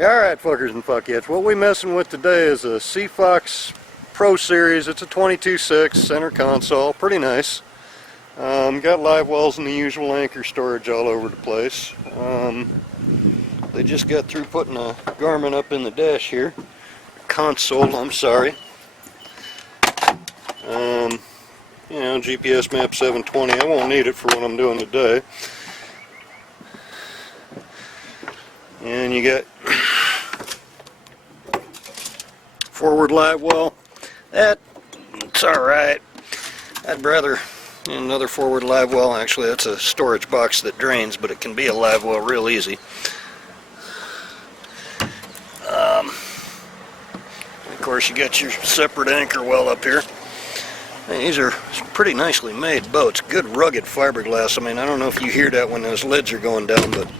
Alright, fuckers and fuckyettes, what we messing with today is a SeaFox Pro Series. It's a 22.6 center console, pretty nice. Got live wells and the usual anchor storage all over the place. They just got through putting a garment up in the dash here. Console, I'm sorry. You know, GPS map 720. I won't need it for what I'm doing today. And you got forward live well. It's alright. I'd rather another forward live well. Actually, that's a storage box that drains, but it can be a live well real easy. Of course, you got your separate anchor well up here. And these are pretty nicely made boats. Good rugged fiberglass. I mean, I don't know if you hear that when those lids are going down, but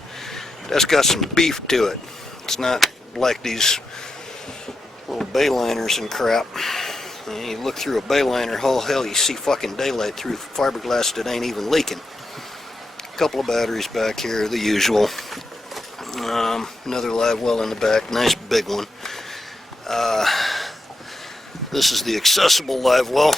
that's got some beef to it. It's not like these little bay liners and crap. And you look through a bay liner, oh hell, you see fucking daylight through fiberglass that ain't even leaking. A couple of batteries back here, the usual. Another live well in the back, nice big one. This is the accessible live well.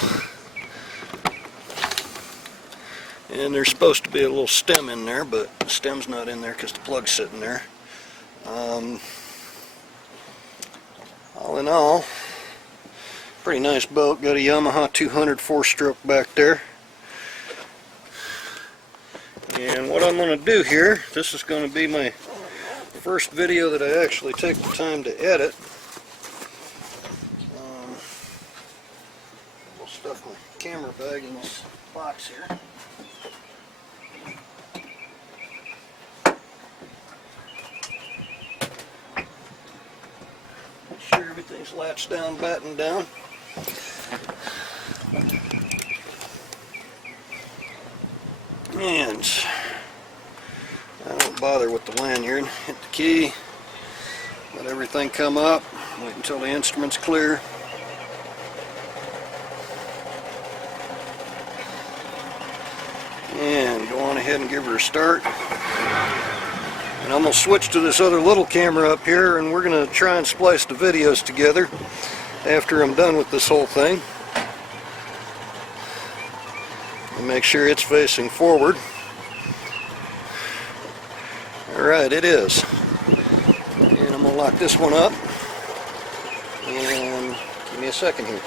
And there's supposed to be a little stem in there, but the stem's not in there because the plug's sitting there. All in all, pretty nice boat. Got a Yamaha 200 4-stroke back there. And what I'm going to do here, this is going to be my first video that I actually take the time to edit. We'll stuff my camera bag in this box here. Make sure everything's latched down, battened down. And I don't bother with the lanyard. Hit the key, let everything come up, wait until the instrument's clear. And go on ahead and give her a start. And I'm going to switch to this other little camera up here, and we're going to try and splice the videos together after I'm done with this whole thing. And make sure it's facing forward. Alright, it is. And I'm going to lock this one up. And give me a second here.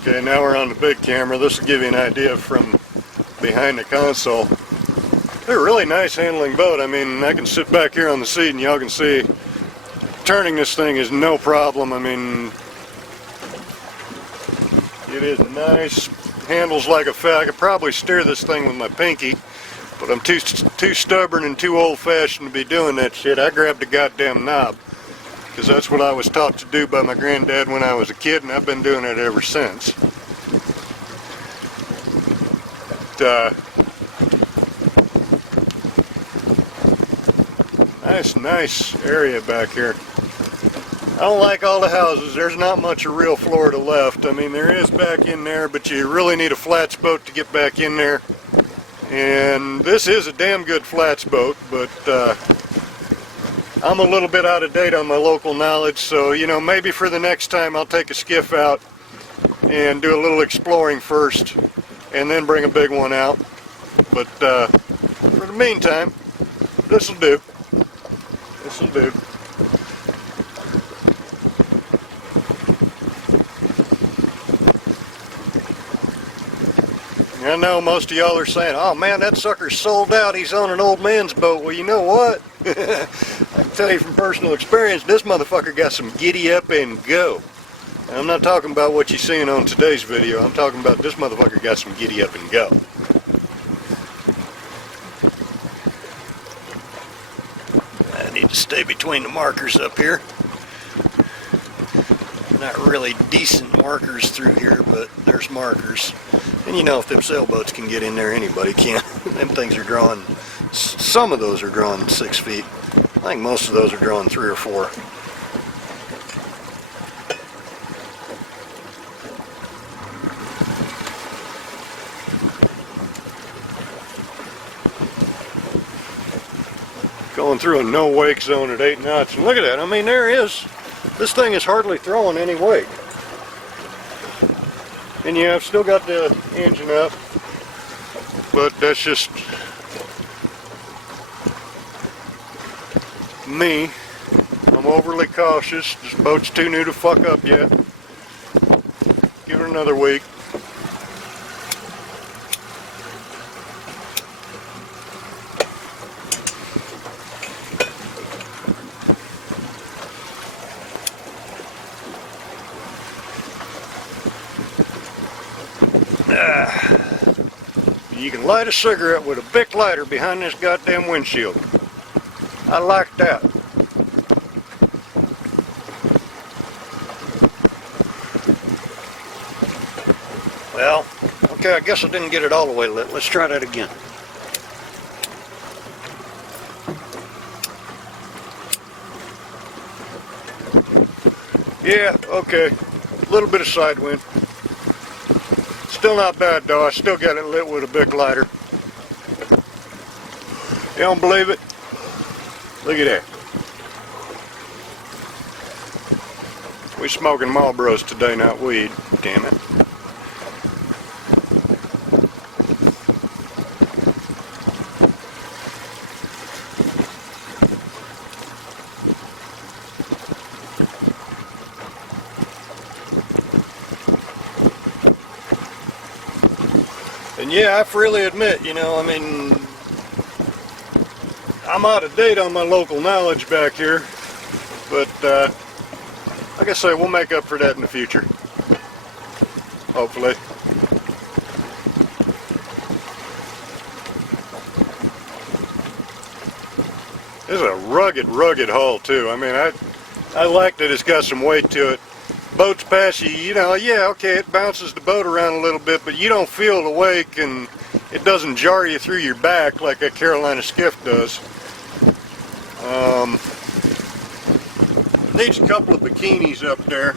Okay, now we're on the big camera. This will give you an idea from behind the console. They're a really nice handling boat. I mean, I can sit back here on the seat and y'all can see turning this thing is no problem. I mean, it is nice. Handles like a fat. I could probably steer this thing with my pinky, but I'm too stubborn and too old-fashioned to be doing that shit. I grabbed the goddamn knob because that's what I was taught to do by my granddad when I was a kid, and I've been doing it ever since. Nice area back here. I don't like all the houses. There's not much of real Florida left. I mean, there is back in there, but you really need a flats boat to get back in there. And this is a damn good flats boat, but I'm a little bit out of date on my local knowledge, so you know, maybe for the next time I'll take a skiff out and do a little exploring first and then bring a big one out. But for the meantime, this'll do. This'll do. I know most of y'all are saying, oh man, that sucker's sold out, he's on an old man's boat. Well, you know what? I can tell you from personal experience, this motherfucker got some giddy up and go. And I'm not talking about what you're seeing on today's video, I'm talking about this motherfucker got some giddy up and go. I need to stay between the markers up here. Not really decent markers through here, but there's markers. And you know, if them sailboats can get in there, anybody can. Them things are drawing, some of those are drawing 6 feet. I think most of those are drawing 3 or 4. Going through a no wake zone at 8 knots. And look at that. I mean, this thing is hardly throwing any wake. And yeah, I've still got the engine up, but that's just me. I'm overly cautious. This boat's too new to fuck up yet. Give it another week. You can light a cigarette with a Bic lighter behind this goddamn windshield. I like that. Well, okay, I guess I didn't get it all the way lit. Let's try that again. Yeah, okay. A little bit of side wind. Still not bad though. I still got it lit with a Bic lighter. You don't believe it? Look at that. We smoking Marlboros today, not weed. Damn it. And yeah, I freely admit, you know, I mean, I'm out of date on my local knowledge back here, but like I say, we'll make up for that in the future, hopefully. This is a rugged hull too. I mean, I like that it's got some weight to it. Boats pass you, you know, yeah, okay, it bounces the boat around a little bit, but you don't feel the wake, and it doesn't jar you through your back like a Carolina Skiff does. Needs a couple of bikinis up there,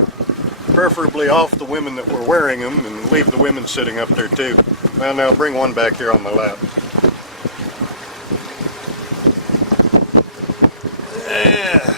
preferably off the women that were wearing them, and leave the women sitting up there too. Well, now bring one back here on my lap. Yeah.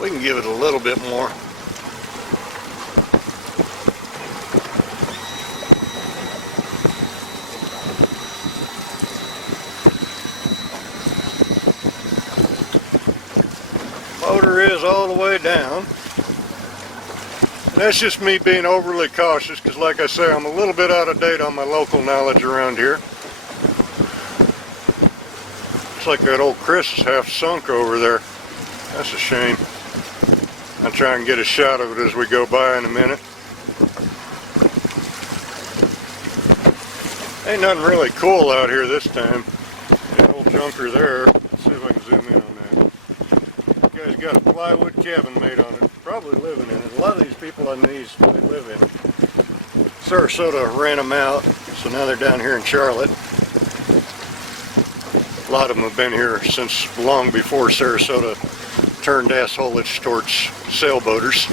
We can give it a little bit more. Motor is all the way down. And that's just me being overly cautious because, like I say, I'm a little bit out of date on my local knowledge around here. Looks like that old Chris is half sunk over there. That's a shame. I'll try and get a shot of it as we go by in a minute. Ain't nothing really cool out here this time. That old junker there. Let's see if I can zoom in on that. This guy's got a plywood cabin made on it. Probably living in it. A lot of these people on these, they live in it. Sarasota ran them out, so now they're down here in Charlotte. A lot of them have been here since long before Sarasota turned assholage towards sailboaters.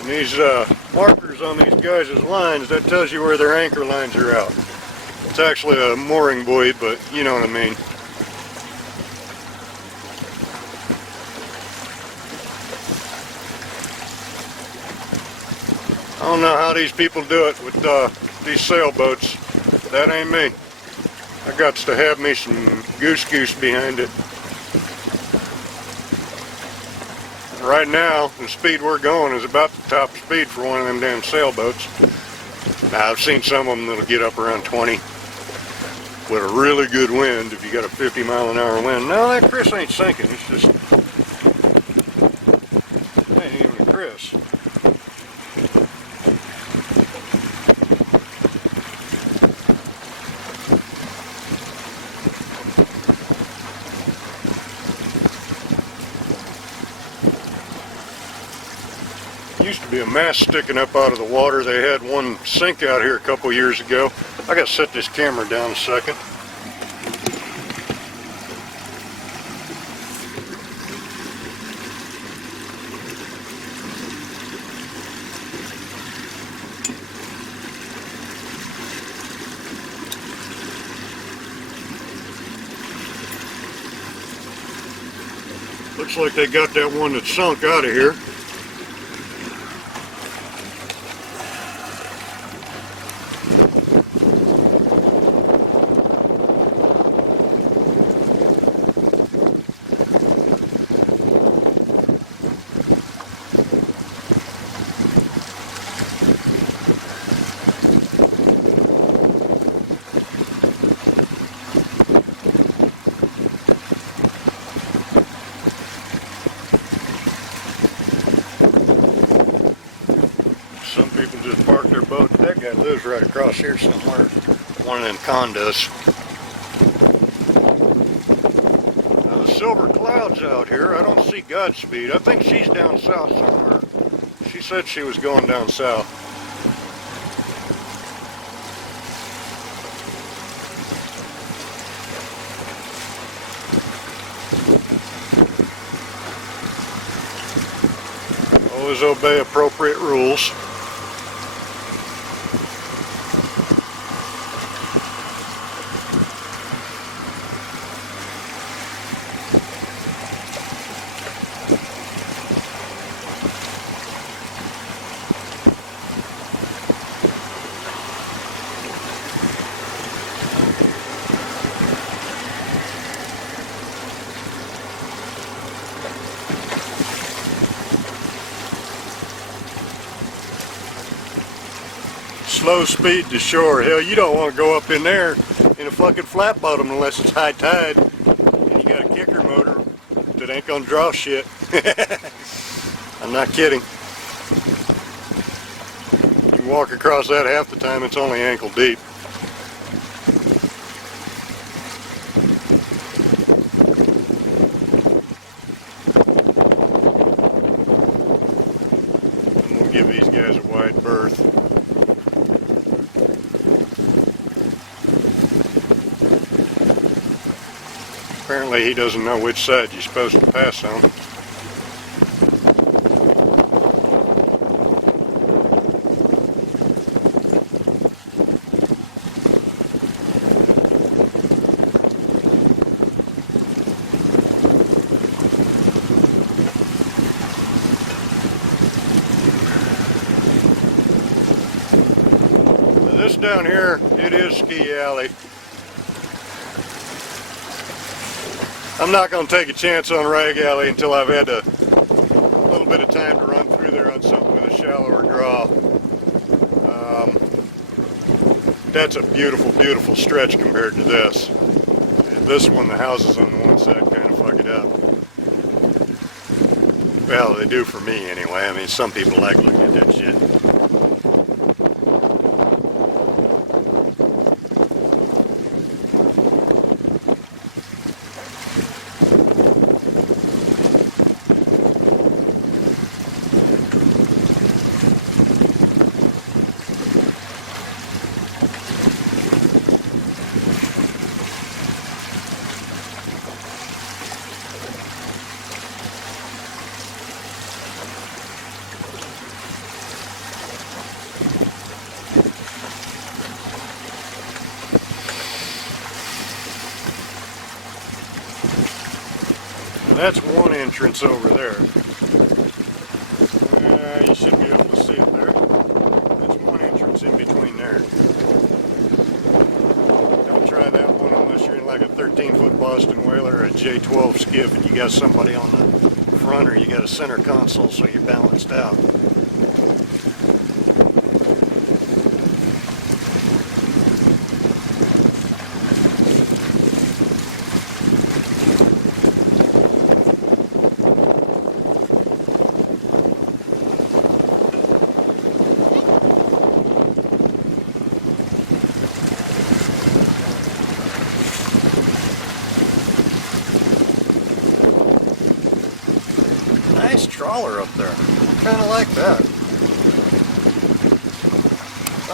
And these markers on these guys' lines, that tells you where their anchor lines are out. It's actually a mooring buoy, but you know what I mean. I don't know how these people do it with these sailboats. That ain't me. I got to have me some goose behind it. Right now, the speed we're going is about the top speed for one of them damn sailboats. Now, I've seen some of them that'll get up around 20 with a really good wind if you got a 50-mile-an-hour wind. No, that Chris ain't sinking. It's just... it ain't even a Chris. Used to be a mess sticking up out of the water. They had one sink out here a couple years ago. I gotta set this camera down a second. Looks like they got that one that sunk out of here. Some people just park their boat. That guy lives right across here somewhere. One of them condos. Now the silver clouds out here. I don't see Godspeed. I think she's down south somewhere. She said she was going down south. Always obey appropriate rules. Slow speed to shore. Hell, you don't want to go up in there in a fucking flat bottom unless it's high tide and you got a kicker motor that ain't gonna draw shit. I'm not kidding. You walk across that half the time, it's only ankle deep. And we'll give these guys a wide berth. Apparently he doesn't know which side you're supposed to pass on. This down here, it is Ski Alley. I'm not going to take a chance on Rag Alley until I've had a little bit of time to run through there on something with a shallower draw. That's a beautiful, beautiful stretch compared to this. This one, the houses on the one side kind of fuck it up. Well, they do for me anyway. I mean, some people like looking at that shit. That's one entrance over there. You should be able to see it there. That's one entrance in between there. Don't try that one unless you're in like a 13-foot Boston Whaler or a J12 skiff and you got somebody on the front or you got a center console so you're balanced out. Nice trawler up there. Kind of like that.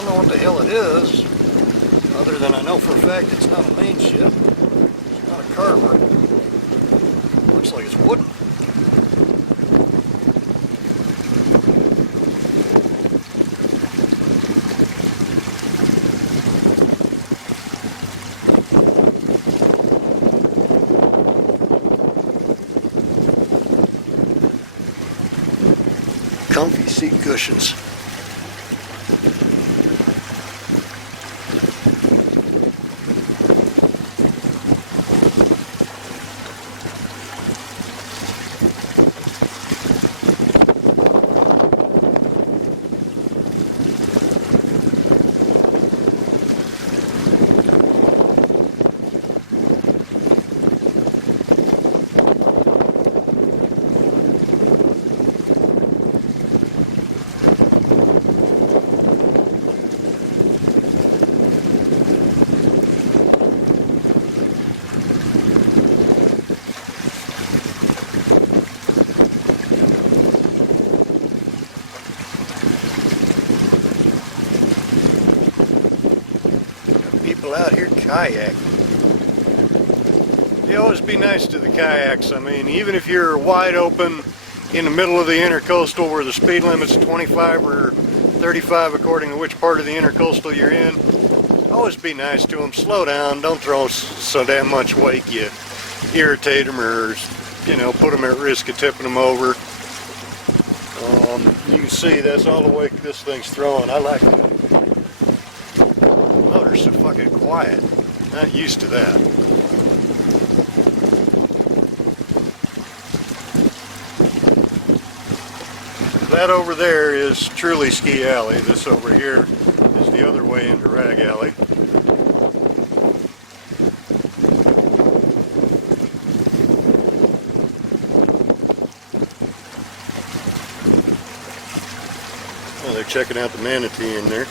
don't know what the hell it is, other than I know for a fact it's not a main ship. It's not a carver. Looks like it's wooden. Comfy seat cushions. People out here kayaking. You always be nice to the kayaks. I mean, even if you're wide open in the middle of the intercoastal where the speed limit's 25 or 35 according to which part of the intercoastal you're in, always be nice to them. Slow down. Don't throw so damn much weight you irritate them or, you know, put them at risk of tipping them over. You can see that's all the weight this thing's throwing. I like that. Motor's so fucking quiet. Not used to that. That over there is truly Ski Alley. This over here is the other way into Rag Alley. Oh, they're checking out the manatee in there.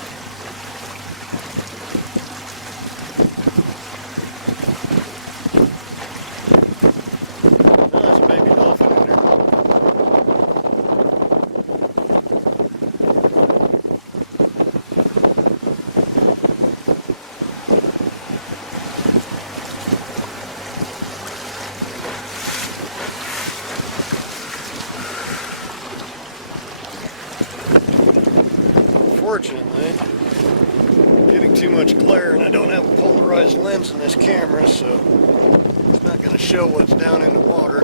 Unfortunately, getting too much glare, and I don't have a polarized lens in this camera, so it's not going to show what's down in the water.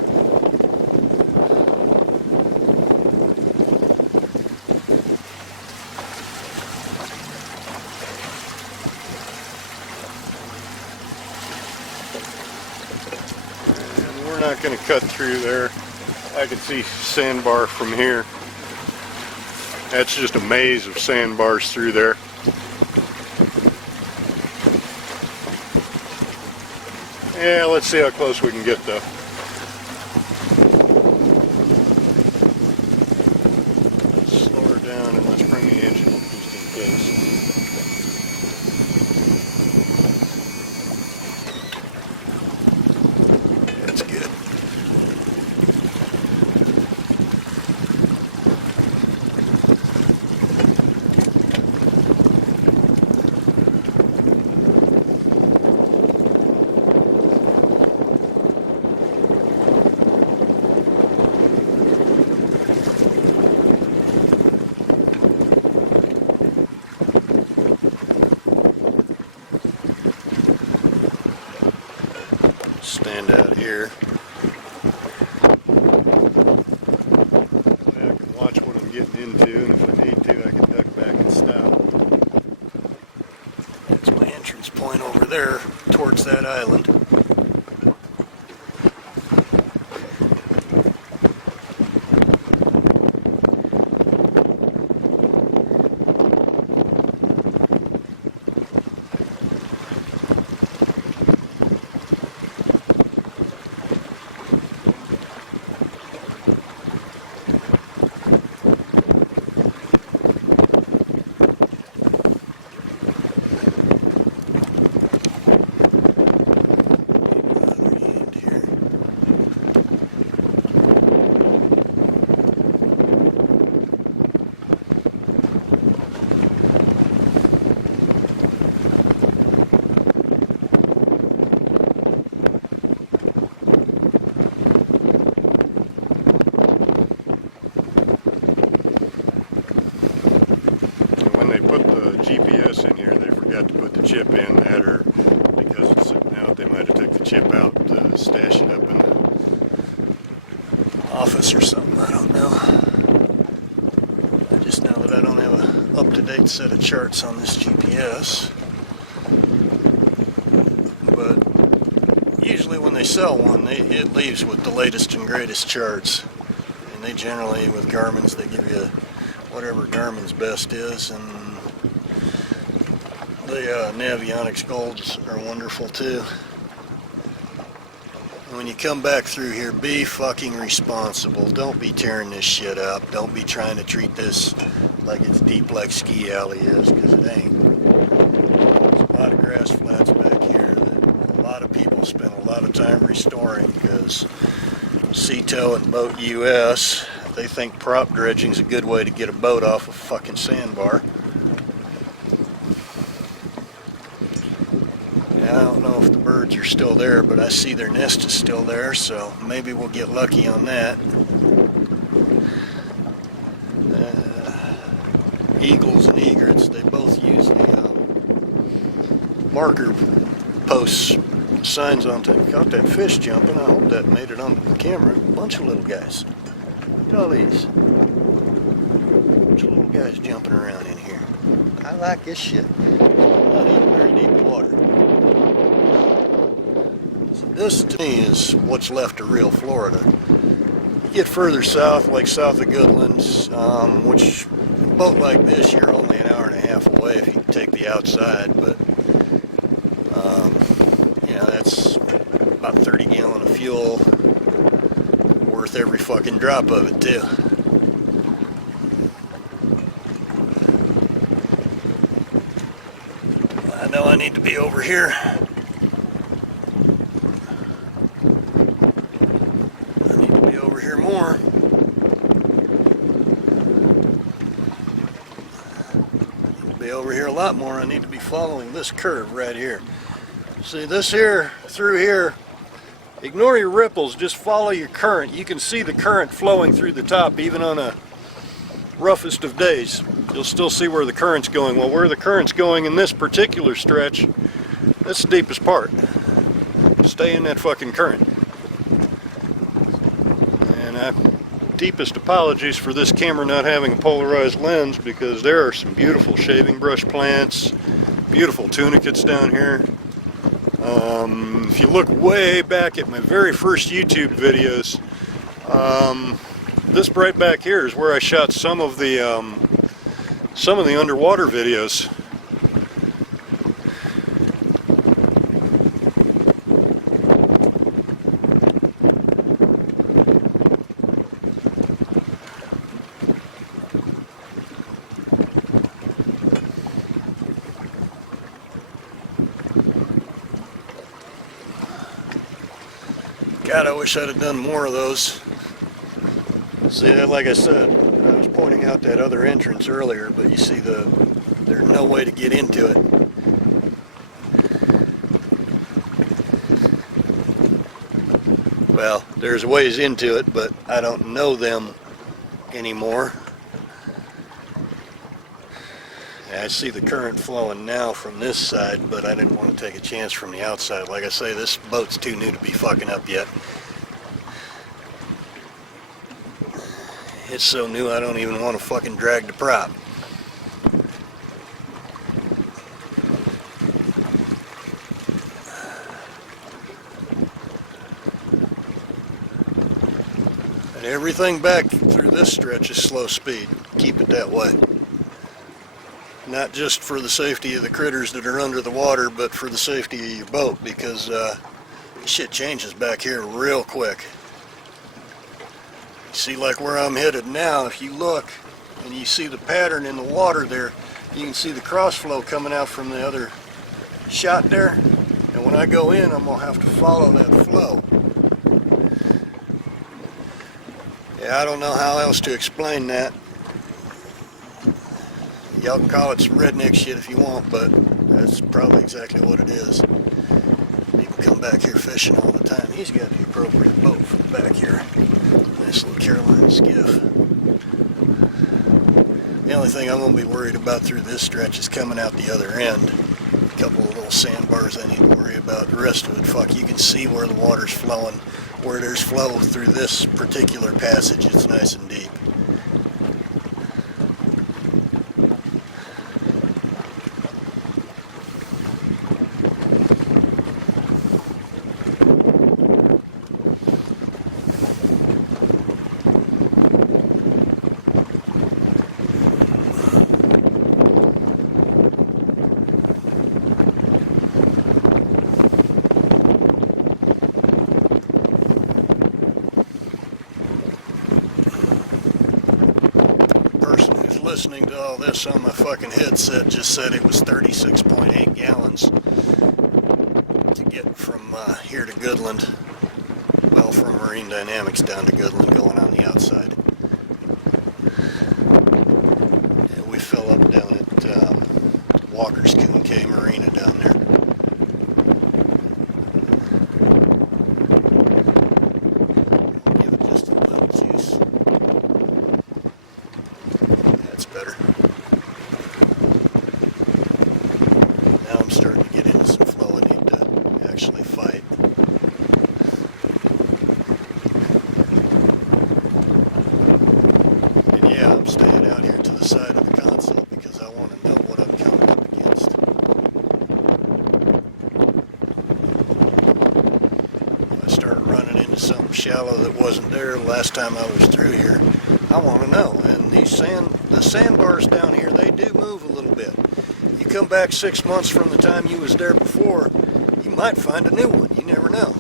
And we're not going to cut through there. I can see sandbar from here. That's just a maze of sandbars through there. Yeah, let's see how close we can get though. Let's slow her down and let's bring the engine up just in case. That's good. Stand out here. I can watch what I'm getting into, and if I need to, I can duck back and stop. That's my entrance point over there towards that island. forgot to put the chip in that, or because it's sitting out, they might have took the chip out to stash it up in the office or something, I don't know. I just know that I don't have a up-to-date set of charts on this GPS. But usually when they sell one, it leaves with the latest and greatest charts. And they generally, with Garmin's, they give you whatever Garmin's best is, and the Navionics Golds are wonderful too. And when you come back through here, be fucking responsible. Don't be tearing this shit up. Don't be trying to treat this like it's deep like Ski Alley is, because it ain't. There's a lot of grass flats back here that a lot of people spend a lot of time restoring, because Sea Tow and Boat US, they think prop dredging is a good way to get a boat off a fucking sandbar. Yeah, I don't know if the birds are still there, but I see their nest is still there, so maybe we'll get lucky on that. Eagles and egrets, they both use the marker posts, signs on top. Got that fish jumping. I hope that made it on the camera. A bunch of little guys. Look at all these. Bunch of little guys jumping around in here. I like this shit. Not even very deep water. So this to me is what's left of real Florida. You get further south, like south of Goodlands, which a boat like this, you're only an hour and a half away if you take the outside, but you know, that's about 30 gallon of fuel, worth every fucking drop of it too. I know I need to be over here. I need to be over here more. I need to be over here a lot more. I need to be following this curve right here. See this here, through here, ignore your ripples, just follow your current. You can see the current flowing through the top even on a roughest of days. You'll still see where the current's going. Well, where the current's going in this particular stretch, that's the deepest part. Stay in that fucking current. And deepest apologies for this camera not having a polarized lens, because there are some beautiful shaving brush plants, beautiful tunicates down here. If you look way back at my very first YouTube videos, this right back here is where I shot some of the underwater videos. God, I wish I'd have done more of those. See, like I said, I was pointing out that other entrance earlier, but you see there's no way to get into it. Well, there's ways into it, but I don't know them anymore. I see the current flowing now from this side, but I didn't want to take a chance from the outside. Like I say, this boat's too new to be fucking up yet. It's so new I don't even want to fucking drag the prop. And everything back through this stretch is slow speed. Keep it that way. Not just for the safety of the critters that are under the water, but for the safety of your boat, because shit changes back here real quick. See, like where I'm headed now, if you look and you see the pattern in the water there, you can see the cross flow coming out from the other shot there. And when I go in, I'm going to have to follow that flow. Yeah, I don't know how else to explain that. Y'all can call it some redneck shit if you want, but that's probably exactly what it is. People come back here fishing all the time. He's got the appropriate boat for the back here. Nice little Carolina Skiff. The only thing I'm going to be worried about through this stretch is coming out the other end. couple of little sandbars I need to worry about. The rest of it, fuck, you can see where the water's flowing. Where there's flow through this particular passage, it's nice and deep. Listening to all this on my fucking headset just said it was 36.8 gallons to get from here to Goodland, well, from Marine Dynamics down to Goodland going on the outside. And we fill up down at Walker's Coon Cay Marina down there. Give it just a little juice. Better. Now I'm starting to get into some flow I need to actually fight. And yeah, I'm staying out here to the side of the console because I want to know what I'm coming up against. If I start running into something shallow that wasn't there last time I was through here, I want to know. And the sandbars down here, they do move a little bit. You come back 6 months from the time you was there before, you might find a new one. You never know.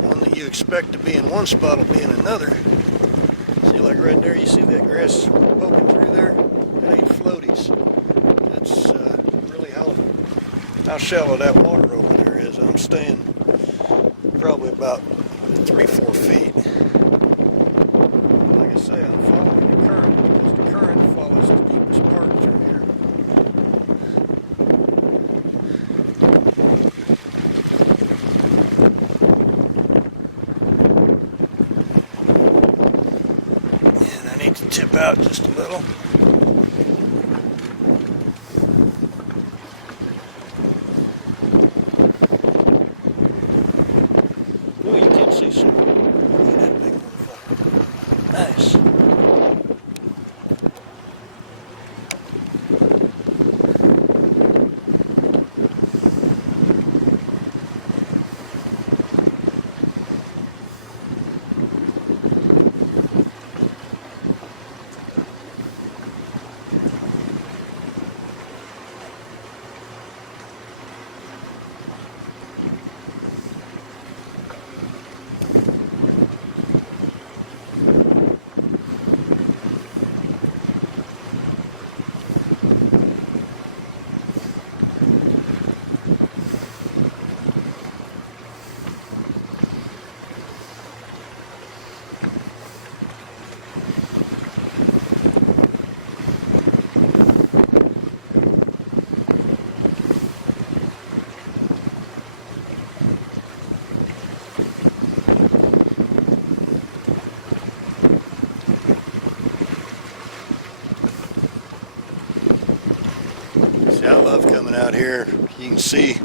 One that you expect to be in one spot will be in another. See, like right there, you see that grass poking through there? That ain't floaties. That's really how shallow that water over there is. I'm staying probably about 3-4 feet. Like I say, I'm following the current because the current follows the deepest part through here. And I need to tip out just a little. Oh, you can see some. Look at that big motherfucker. Nice. I love coming out here. You can see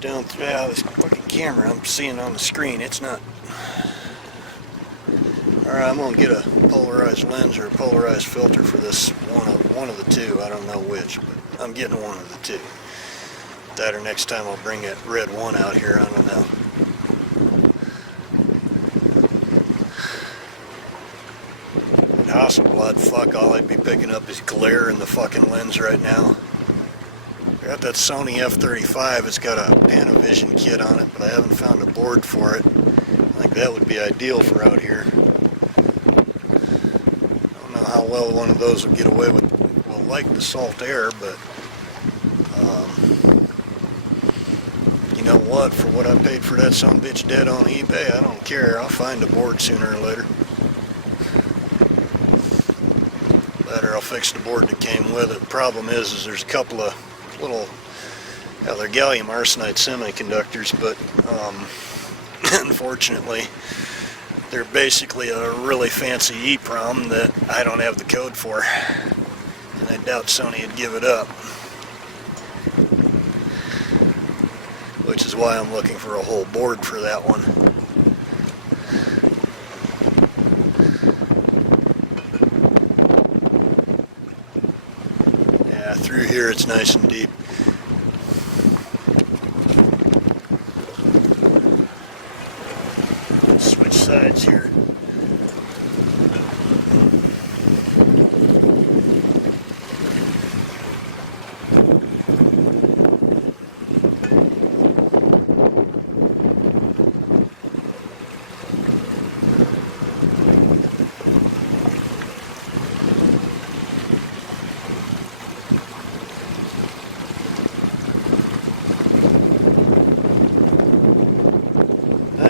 down through this fucking camera I'm seeing on the screen. It's not. Alright, I'm gonna get a polarized lens or a polarized filter for this one of the two. I don't know which, but I'm getting one of the two. That or next time I'll bring that red one out here. I don't know. Hasselblad, fuck, all I'd be picking up is glare in the fucking lens right now. I got that Sony F35, it's got a Panavision kit on it, but I haven't found a board for it. I think that would be ideal for out here. I don't know how well one of those will get away with, well, like the salt air, but you know what, for what I paid for that sumbitch dead on eBay, I don't care, I'll find a board sooner or later. Or I'll fix the board that came with it. The problem is there's a couple of little, they're gallium arsenide semiconductors, but unfortunately they're basically a really fancy EEPROM that I don't have the code for, and I doubt Sony would give it up. which is why I'm looking for a whole board for that one. Yeah, through here it's nice and deep. Switch sides here.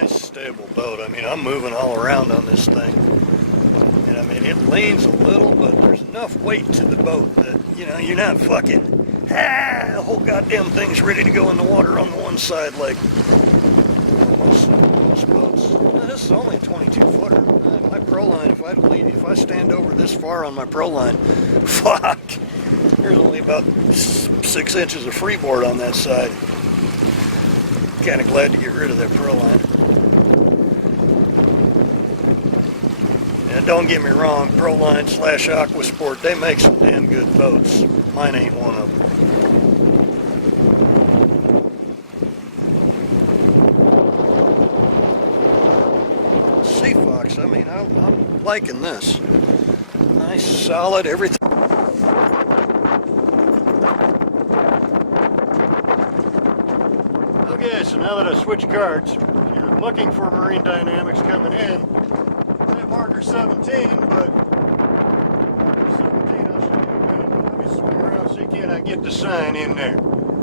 Stable boat. I mean, I'm moving all around on this thing, and I mean, it leans a little, but there's enough weight to the boat that, you know, you're not fucking, the whole goddamn thing's ready to go in the water on the one side like most boats. Now, this is only a 22 footer. My pro line, if I stand over this far on my pro line, fuck, there's only about 6 inches of freeboard on that side. Kind of glad to get rid of that pro line. And don't get me wrong, Proline / Aquasport, they make some damn good boats. Mine ain't one of them. SeaFox, I mean, I'm liking this. Nice, solid, everything. Okay, so now that I switched cards, if you're looking for Marine Dynamics coming in, marker 17, but marker 17, I'll show you in a minute. Let me swing around, see can I get the sign in there.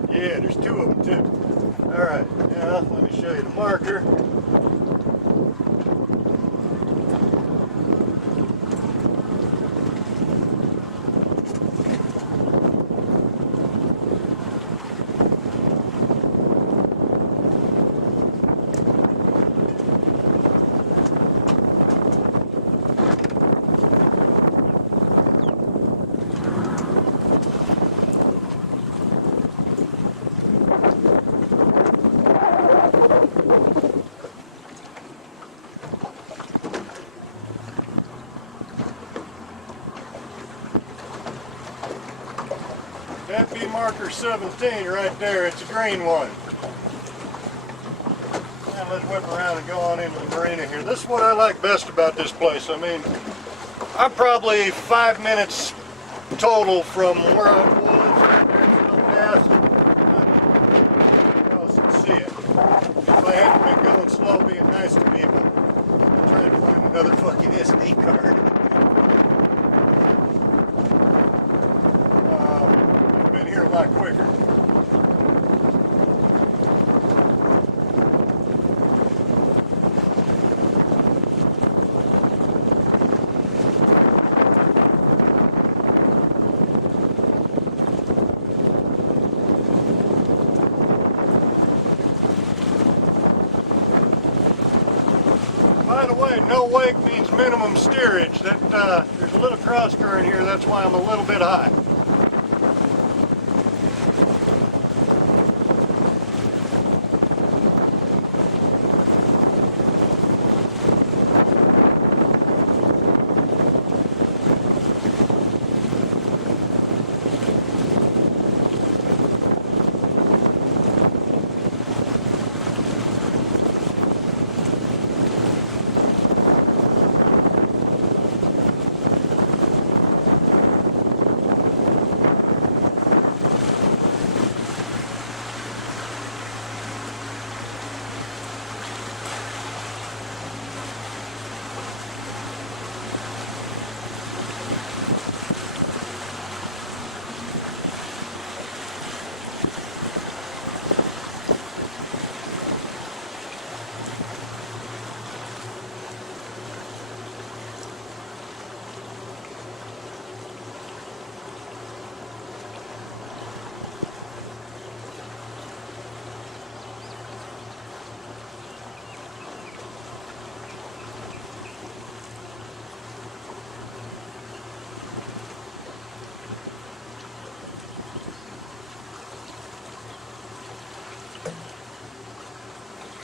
Yeah, there's 2 of them too. Alright, now let me show you the marker. That'd be marker 17 right there. It's a green one. And let's whip around and go on into the marina here. This is what I like best about this place. I mean, I'm probably 5 minutes total from where I was right there at the gas. You can see it. If I hadn't been going slow, being nice to people, I'm trying to find another fucking SD card. A lot quicker. By the way, no wake means minimum steerage. That there's a little cross current here, that's why I'm a little bit high.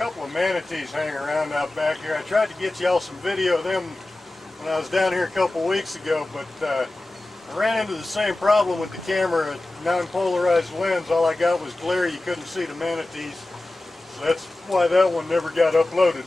couple of manatees hanging around out back here. I tried to get y'all some video of them when I was down here a couple weeks ago, but I ran into the same problem with the camera. Non-polarized lens, all I got was glare. You couldn't see the manatees. So that's why that one never got uploaded.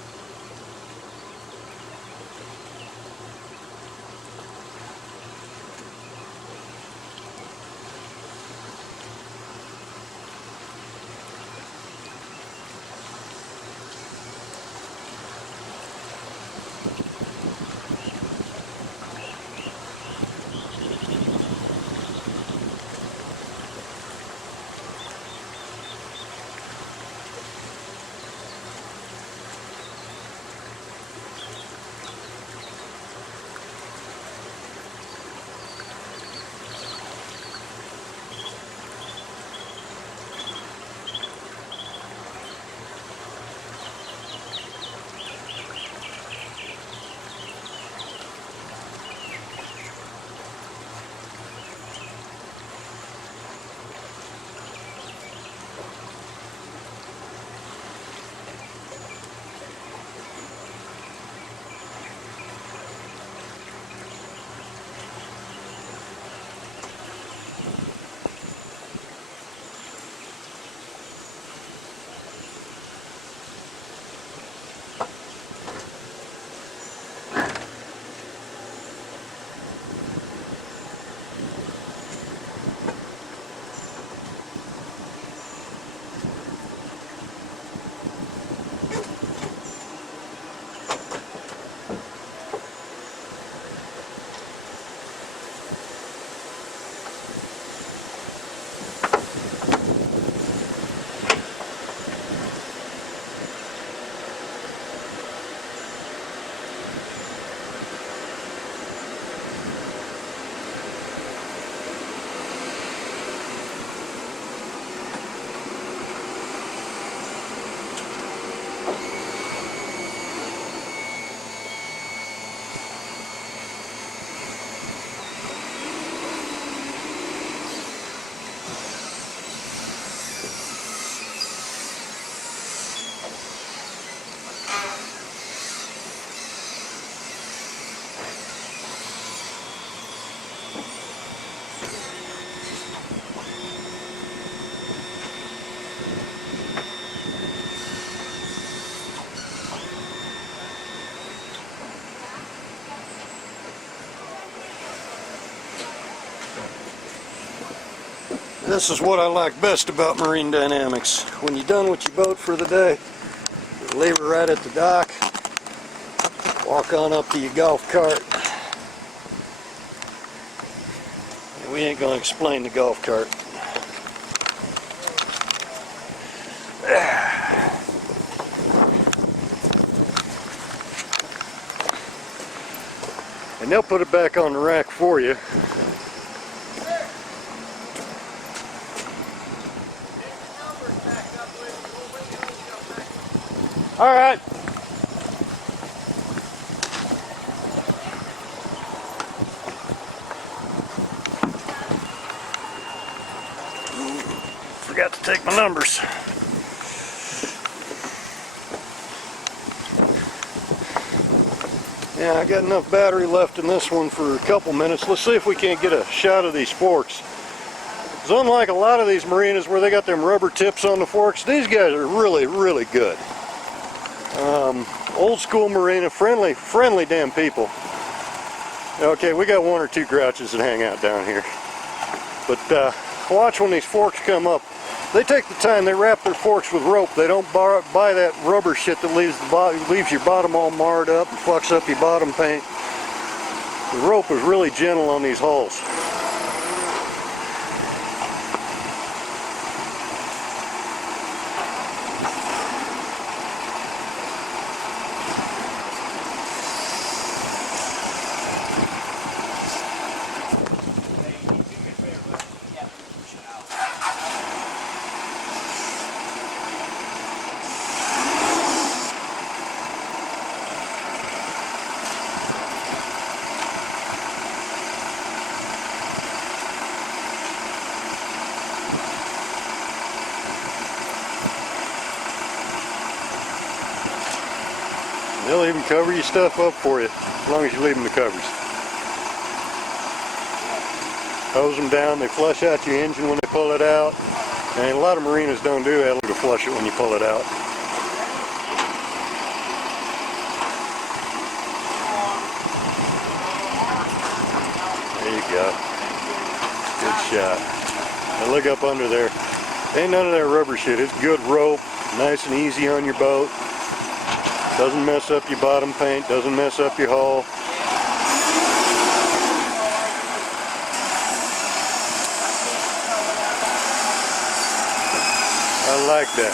This is what I like best about marine dynamics. When you're done with your boat for the day, you leave it right at the dock, walk on up to your golf cart. And we ain't going to explain the golf cart. And they'll put it back on the rack for you. All right. Forgot to take my numbers. Yeah, I got enough battery left in this one for a couple minutes. Let's see if we can't get a shot of these forks. Because unlike a lot of these marinas where they got them rubber tips on the forks, these guys are really, really good. Old school marina, friendly damn people. Okay, we got one or two grouches that hang out down here. But watch when these forks come up. They take the time, they wrap their forks with rope. They don't buy that rubber shit that leaves your bottom all marred up and fucks up your bottom paint. The rope is really gentle on these hulls. They'll even cover your stuff up for you, as long as you leave them the covers. Hose them down, they flush out your engine when they pull it out. And a lot of marinas don't do that, to flush it when you pull it out. There you go. Good shot. Now look up under there. Ain't none of that rubber shit. It's good rope, nice and easy on your boat. Doesn't mess up your bottom paint, doesn't mess up your hull. I like that.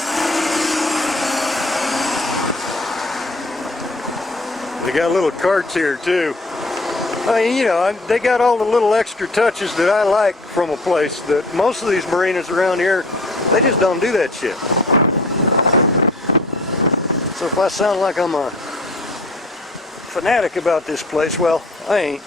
They got little carts here too. I mean, you know, they got all the little extra touches that I like from a place that most of these marinas around here, they just don't do that shit. So if I sound like I'm a fanatic about this place, well, I ain't.